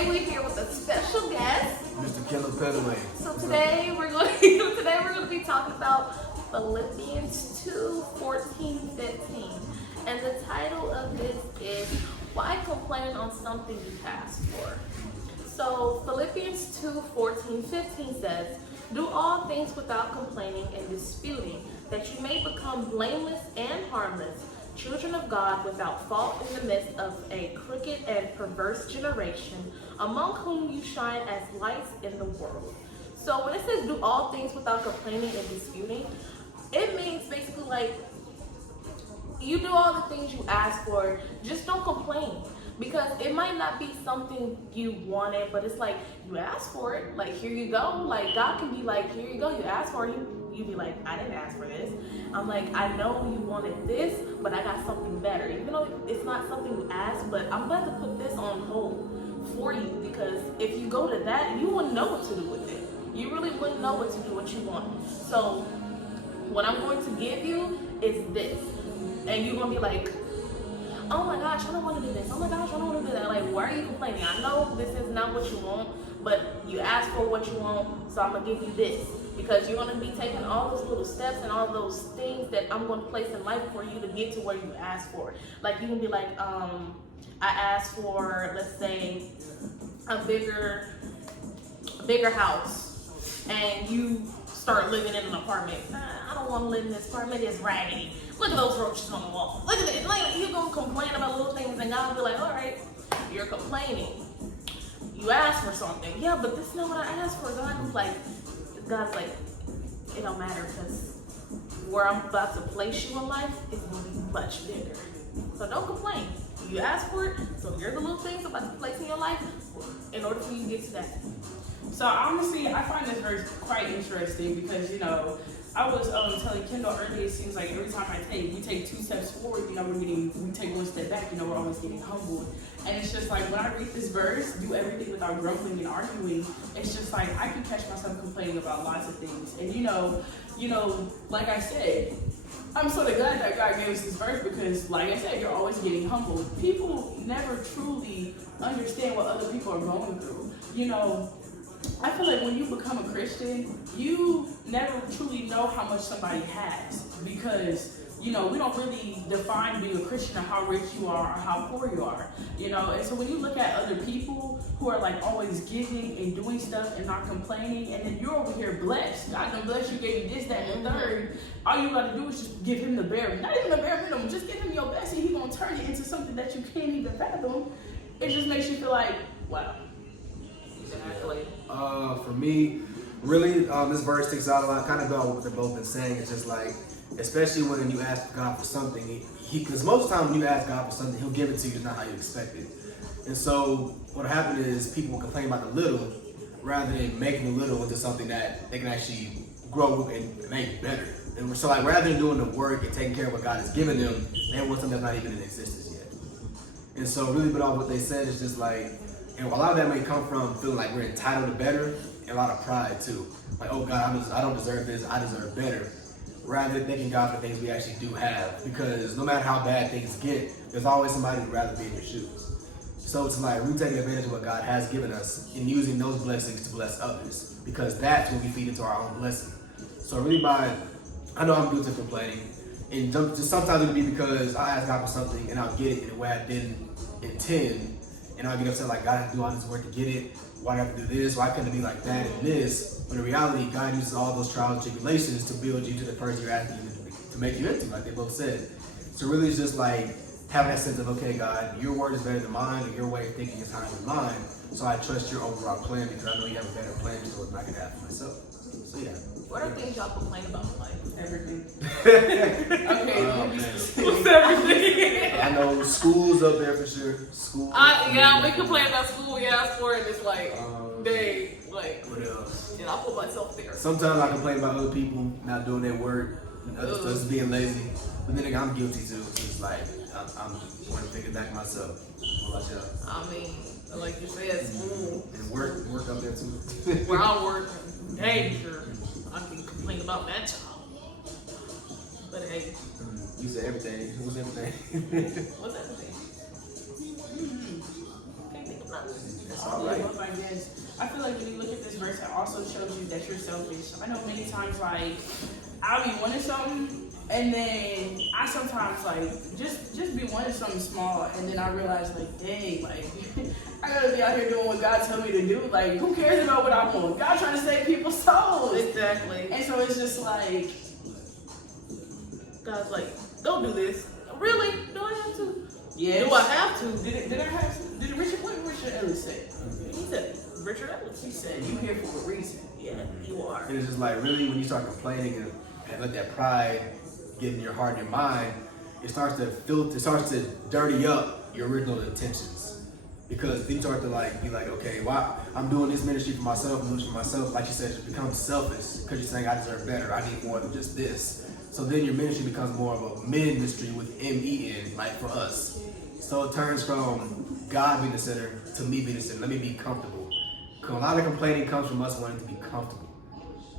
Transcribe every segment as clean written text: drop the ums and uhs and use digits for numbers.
today we're here with a special guest, Mr. Kendall Pettaway. So today we're going to be talking about Philippians 2:14-15, and the title of this is "Why Complain on Something You Asked For?" So Philippians 2:14-15 says, "Do all things without complaining and disputing, that you may become blameless and harmless, children of God without fault in the midst of a crooked and perverse generation, among whom you shine as lights in the world." So when it says do all things without complaining and disputing, it means basically like you do all the things you ask for, just don't complain. Because it might not be something you wanted, but it's like you asked for it. Like, here you go. Like, God can be like, here you go. You asked for it. You be like, I didn't ask for this. I'm like, I know you wanted this, but I got something better. Even though it's not something you asked, but I'm about to put this on hold for you, because if you go to that, you wouldn't know what to do with it. You really wouldn't know what to do, what you want. So what I'm going to give you is this. And you're going to be like, oh my gosh, I don't want to do this. Oh my gosh, I don't want to do that. Like, why are you complaining? I know this is not what you want, but you asked for what you want, so I'm going to give you this. Because you're going to be taking all those little steps and all those things that I'm going to place in life for you to get to where you asked for. Like, you can be like, I asked for, let's say, a bigger house, and you start living in an apartment. I don't want to live in this apartment. It's raggedy. Look at those roaches on the wall. Look at it. Like, you're going to complain about little things, and God will be like, all right, you're complaining. You asked for something. Yeah, but this is not what I asked for. God's like, it don't matter, because where I'm about to place you in life is going to be much bigger. So don't complain. You asked for it, so here's the little things I'm about to place in your life in order for you to get to that. So honestly, I find this verse quite interesting because, I was telling Kendall earlier, it seems like every time we take 2 steps forward, we take 1 step back, we're always getting humbled. And it's just like, when I read this verse, do everything without grumbling and arguing, it's just like, I can catch myself complaining about lots of things. And like I said, I'm sort of glad that God gave us this verse because, like I said, you're always getting humbled. People never truly understand what other people are going through. I feel like when you become a Christian, you never truly know how much somebody has because, we don't really define being a Christian or how rich you are or how poor you are, And so when you look at other people who are like always giving and doing stuff and not complaining, and then you're over here blessed. God done bless you, gave you this, that, and the third. All you gotta do is just give him the bare, not even the bare minimum, just give him your best and he's gonna turn it into something that you can't even fathom. It just makes you feel like, wow. Exactly. For me, really, this verse sticks out a lot. Kind of about what they've both been saying. It's just like, especially when you ask God for something, because most of the time when you ask God for something, He'll give it to you, just not how you expect it. And so what happened is people will complain about the little rather than making the little into something that they can actually grow and make better. And so, like, rather than doing the work and taking care of what God has given them, they want something that's not even in existence yet. And so, really, but all what they said is just like. And a lot of that may come from feeling like we're entitled to better and a lot of pride too. Like, oh God, I don't deserve this, I deserve better. Rather than thanking God for things we actually do have. Because no matter how bad things get, there's always somebody who'd rather be in your shoes. So it's like we taking advantage of what God has given us and using those blessings to bless others. Because that's when we feed into our own blessing. So really I know I'm guilty of complaining. And just sometimes it'll be because I ask God for something and I'll get it in a way I didn't intend. And I'll get upset like, God, I have to do all this work to get it. Why do I have to do this? Why couldn't it be like that and this? But in reality, God uses all those trials and tribulations to build you to the person you're asking him to make you into, like they both said. So really it's just like having that sense of, okay, God, your word is better than mine and your way of thinking is higher than mine. So I trust your overall plan because I know you have a better plan than I can have for myself. So yeah. What are things y'all complain about in life? Everything. Okay. What's everything? I know school's up there for sure. School. Yeah, we complain about school. We ask for it. It's like, what else? And I put myself there. Sometimes I complain about other people not doing their work, and other stuff just being lazy. But then again, I'm guilty too. So it's like I'm want to take it back myself. What about y'all? I mean, like you said, school And work up there too. where I work, danger. I can complain about that job. But hey, You said everything. What's everything? what's everything? Can't think of nothing. all the above, I guess. I feel like when you look at this verse, it also shows you that you're selfish. I know many times, like, I'll be wanting something, and then I sometimes, like, just be wanting something small, and then I realize, like, dang, like, I gotta be out here doing what God told me to do. Like, who cares about what I want? God trying to save people's souls. Exactly. And so it's just like, God's like, don't do this. Really? Do I have to? yes. Do I have to? Did I have to? What did Richard Ellis say? He said, Richard Ellis. He said, you here for a reason. Yeah, you are. And it's just like really when you start complaining and let that pride get in your heart and your mind, it starts to filter, it starts to dirty up your original intentions. Because then you start to like be like, okay, why I'm doing this ministry for myself, I'm doing this for myself. Like you said, it becomes selfish because you're saying I deserve better. I need more than just this. So then your ministry becomes more of a ministry with M-E-N, like for us. So it turns from God being the center to me being the center. Let me be comfortable. Because a lot of complaining comes from us wanting to be comfortable.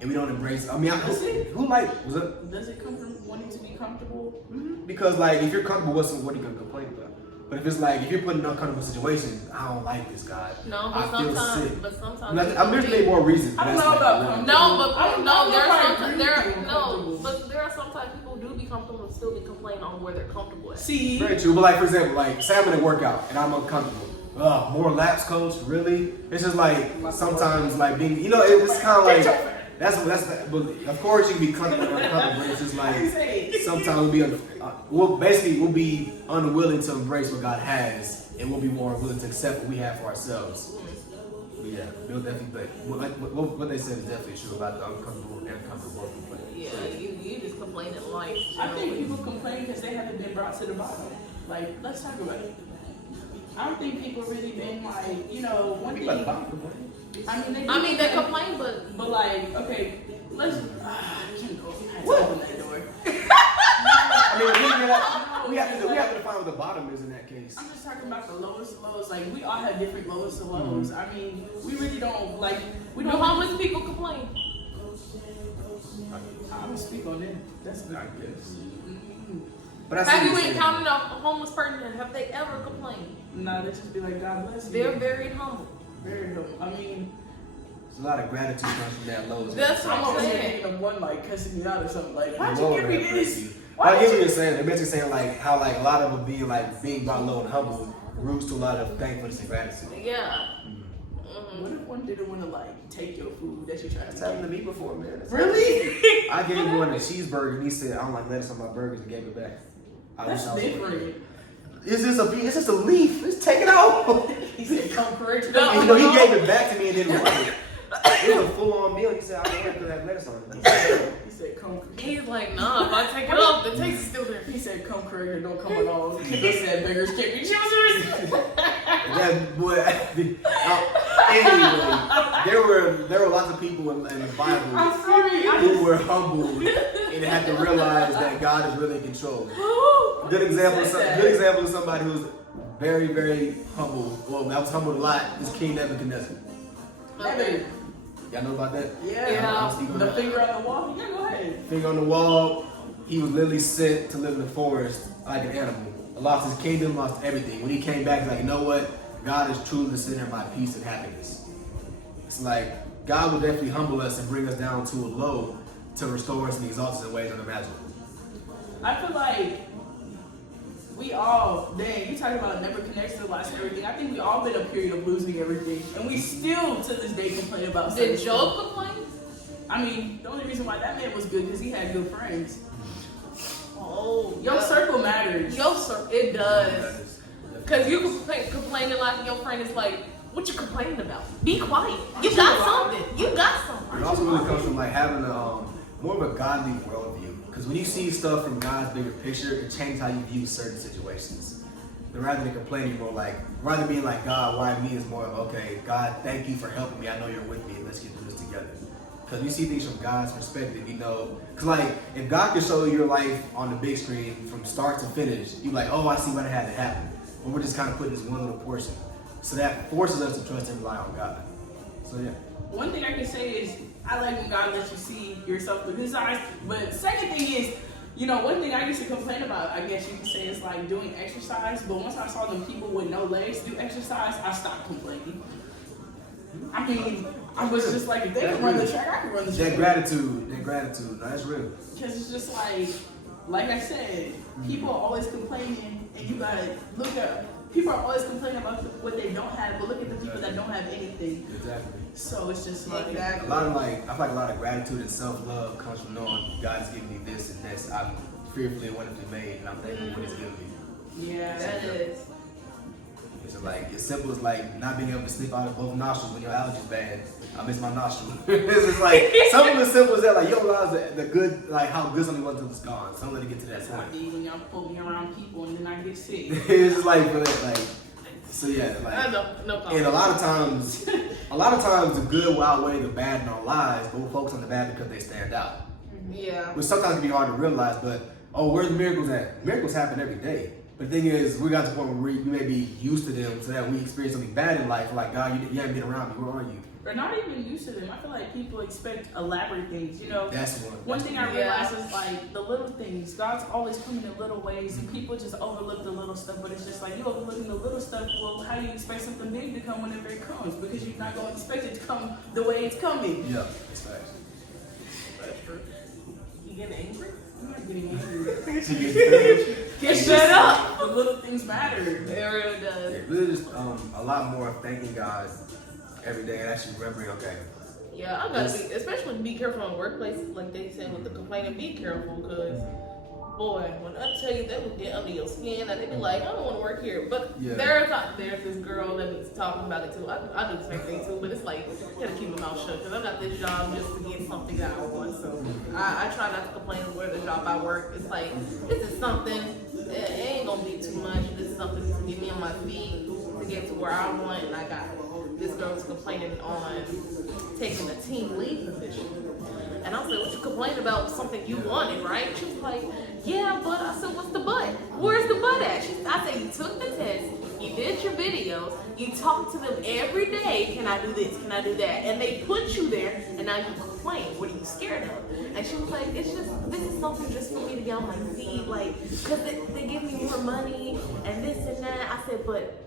And we don't embrace, I mean, who like, was it? Does it come from wanting to be comfortable? Mm-hmm. Because like, if you're comfortable, what are you going to complain about? But if it's like, if you're put in an uncomfortable situation, I don't like this, God. No, I but feel sometimes, sick. but sometimes. I'm there's many more reasons. I don't That's know like, about really- No, but I don't no, know there if I are agree some, with there being no, comfortable. but there are sometimes people do be comfortable and still be complaining on where they're comfortable at. See, Very true. But like, for example, like, say I'm in a workout and I'm uncomfortable. More laps, coach? Really? It's just like, sometimes like being, you know, it's kind of like, that's, but of course you can be comfortable or uncomfortable, but it's just like, sometimes we'll be unwilling to embrace what God has, and we'll be more willing to accept what we have for ourselves. But yeah, Bill definitely, but what they said is definitely true about the uncomfortable and comfortable working. Yeah, you just complain in life. I think people complain because they haven't been brought to the bottom. Like, let's talk about it. I don't think people really been like, you know, one thing. I mean, They complain, but like, okay, let's. You know, I had to open that door. I mean, we have to define what the bottom is in that case. I'm just talking about the lowest lows. Like, we all have different lowest and lows. I mean, we really don't like. We do don't. homeless people complain? I'm gonna speak on that. That's I guess. Mm-hmm. But I see Have what you you're saying. encountered a homeless person and have they ever complained? No, they just be like, God bless you. They're very humble. very humble. I mean, There's a lot of gratitude comes from that low. That's what I'm I'm over here saying. thinking of one like cussing me out or something like, why'd Lord you give me have this? mercy. Why I get what did you're you? saying. They're basically saying like how like a lot of them being brought low and humble roots to a lot of thankfulness and gratitude. Yeah. What if one didn't want to like take your food that you tried That's to happened take? to me before, man. That's Really? I gave him one a cheeseburger and he said, I don't like lettuce on my burgers and gave it back. I wish That's I was different. Is this a leaf? Just take it out. He said, come correct. No. And, you know, he gave it back to me and didn't want it. It was a full-on meal. He said, I don't want it because I have lettuce on it. He said, come correct. He's like, nah, if I take it off, the taste is still there. He said, come correct and don't come at all. He said, beggars can't be choosers. That boy. Anyway, there were lots of people in the Bible I'm sorry. who were humble and had to realize that God is really in control. Good example of somebody who's very, very humble. Well, I was humbled a lot. Is King Nebuchadnezzar. Okay. Y'all know about that? Yeah. I'm The finger on the wall. Yeah, go ahead. Finger on the wall. He was literally sent to live in the forest like an animal. Lost his kingdom, lost everything. When he came back, he's like, you know what? God is truly the center of my peace and happiness. It's like God will definitely humble us and bring us down to a low to restore us and exalt us in ways unimaginable. I feel like we all, dang, you talking about Nebuchadnezzar lost everything. I think we all been in a period of losing everything. And we still, to this day, complain about Did certain Job stuff. complain? I mean, the only reason why that man was good because he had good friends. Oh, Your circle matters. it does. Because you can complain in life and your friend is like, what you complaining about? Be quiet. You got something. You got something. It also really comes from like having a more of a godly worldview. Because when you see stuff from God's bigger picture, it changes how you view certain situations. And rather than complaining, rather being like, God, why me, is more of, okay, God, thank you for helping me. I know you're with me. Let's get through this together. Because when you see things from God's perspective, you know, because like if God can show you your life on the big screen from start to finish, you're like, oh, I see what had to happen. But we're just kind of putting this one little portion. So that forces us to trust and rely on God. So yeah. One thing I can say is, I like when God lets you see yourself with his eyes. But second thing is, you know, one thing I used to complain about, I guess you could say, is like doing exercise. But once I saw them people with no legs do exercise, I stopped complaining. I mean, I was just like, if they can run the track, I can run the track. That gratitude, no, that's real. Because it's just like I said, people are always complaining, and you gotta look at. People are always complaining about what they don't have, but look at the people that don't have anything. Exactly. So it's just like A lot of I feel like a lot of gratitude and self-love comes from knowing God is giving me this and this. I'm fearfully and wonderfully made, and I'm thankful for what He's giving me. Yeah, That is. So like, as simple as like not being able to sleep out of both nostrils when your allergies bad. I miss my nostril. It's just like something as simple as that. Like you don't realize the good, like how good something was until it's gone. So I'm gonna get to that I point. mean, when y'all put me around people and then I get sick. It's just like, but like, so yeah, like, No problem. and a lot of times the good will outweigh the bad in our lives, but we'll focus on the bad because they stand out. Yeah. Which sometimes can be hard to realize, but where's the miracles at? Miracles happen every day. But the thing is, we got to the point where we may be used to them, so that when we experience something bad in life, we're like, God, you haven't been around me, where are you? Or not even used to them. I feel like people expect elaborate things, you know. That's one. One thing I realized is like the little things. God's always coming in little ways, and people just overlook the little stuff. But it's just like you overlooking the little stuff. Well, how do you expect something big to come whenever it comes? Because you're not going to expect it to come the way it's coming. Yeah, that's facts. That's true. You getting angry? I'm not getting angry. She gets Get shut up. The little things matter. It really does. It really just a lot more of thanking God every day and actually remembering, okay, Yeah, I gotta be, especially be careful in the workplace, like they said with the complaining, be careful, because boy, when I tell you they will get under your skin and they be like, I don't want to work here. But Yeah. there's this girl that is talking about it too. I do the same thing too, but it's like, you gotta keep my mouth shut, because I got this job just to get something that I want. So I try not to complain where the job I work. It's like, this is something, it ain't gonna be too much. This is something to get me on my feet, to get to where I want, and I got it. This girl was complaining on taking a team lead position. And I said, what you complaining about? Something you wanted, right? She was like, yeah, but I said, what's the but? Where's the but at? I said, you took the test, you did your videos, you talk to them every day, can I do this, can I do that? And they put you there, and now you complain. What are you scared of? And she was like, it's just, this is something just for me to get on my feet, like, because they give me more money, and this and that. I said, but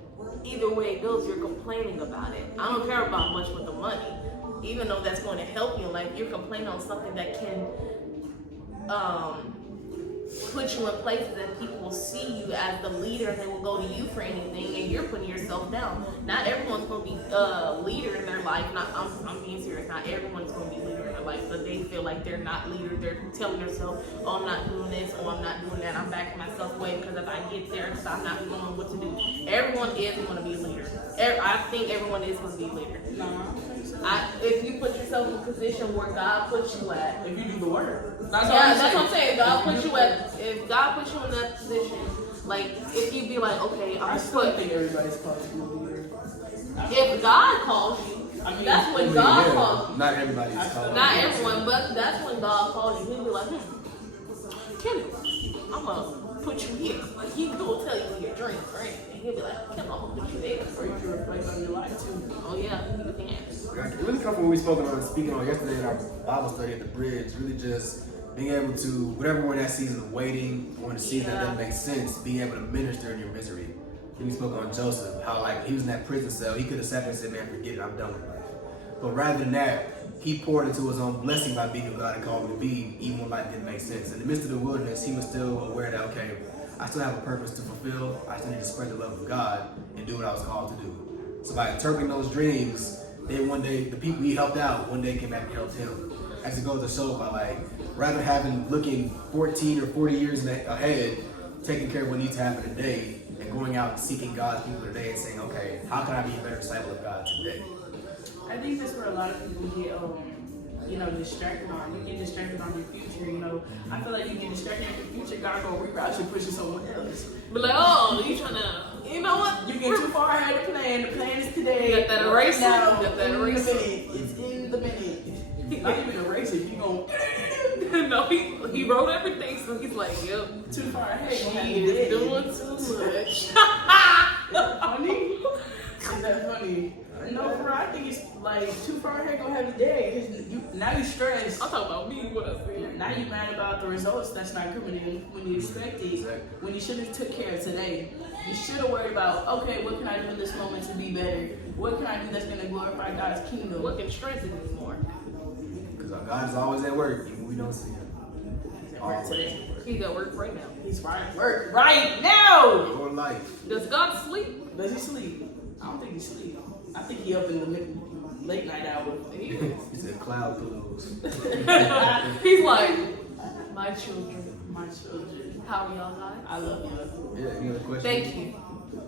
either way it goes, you're complaining about it. I don't care about much with the money, even though that's going to help you in life. You're complaining on something that can put you in places that people will see you as the leader and they will go to you for anything, and you're putting yourself down. Not everyone's going to be a leader in their life. I'm being serious. Not everyone's going to be a leader in their life, but they feel like they're not leader. They're telling themselves, oh, I'm not doing this, or I'm not doing that. I'm backing myself away because if I get there, because I'm not knowing what to do. Everyone is going to be a leader. I think everyone is going to be a leader. No, I don't think so. If you put yourself in a position where God puts you at, If you do the work. that's what I'm saying. God puts you if God puts you in that position, like if you be like, okay, I I'm still put. think everybody's called to be a leader. If God calls you, I mean, that's when God calls you. Not everybody's called. Not everyone, but that's when God calls you. He'll be like, Kendall, I'm gonna put you here. Like he will tell you your dreams or anything. He'll be like, Kendall, I'm gonna put you there. Or you can reflect on your life too. Oh yeah, you can. It really comes from what we speaking on yesterday in our Bible study at the bridge. Really just being able to, whatever we're in that season of waiting, or in a season that doesn't make sense, being able to minister in your misery. Then we spoke on Joseph, how like he was in that prison cell, he could have sat there and said, man, forget it, I'm done with life. But rather than that, he poured into his own blessing by being who God had called him to be, even when life didn't make sense. In the midst of the wilderness, he was still aware that, okay, I still have a purpose to fulfill, I still need to spread the love of God and do what I was called to do. So by interpreting those dreams, then one day, the people he helped out, one day came back and helped him. As it goes to show by like, rather than looking 14 or 40 years ahead, taking care of what needs to happen today, and going out and seeking God's people today and saying, okay, how can I be a better disciple of God today? I think that's where a lot of people get, distracted on. You get distracted on your future, I feel like you get distracted on your future, God gonna reroute you, push you somewhere else. But like, oh, you trying to, you know what? You get too far ahead of the plan. The plan is today. You got that eraser? Now, You got that in eraser? the minute. It's in the minute. Not even eraser. You gon' No, he wrote everything, so he's like, yep. too far ahead. She You have is to doing too much. funny? Is that funny? No, for real, I think it's like too far ahead gonna have you dead. Cause now you stressed. I'm talking about me, what I said. Now you mad about the results that's not coming in when you expected. Exactly. When you should have took care of today. You should have worried about, okay, what can I do in this moment to be better? What can I do that's gonna glorify God's kingdom? What can stress it anymore? Because God is always at work, even when we don't see Him. Always Today. at work. He's at work right now. He's right at work right now. For life. Does God sleep? Does he sleep? I don't think he sleep. I think he up in the late night hour. He is. He said cloud pillows. He's like, my children, My children, how are y'all guys? I love you. Yeah, any other questions? Thank you.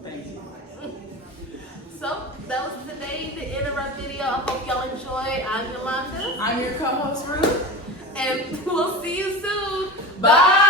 Thank you. So that was today, the interrupt video. I hope y'all enjoyed. I'm Yolanda, I'm your co-host, Ruth. and we'll see you soon. Bye.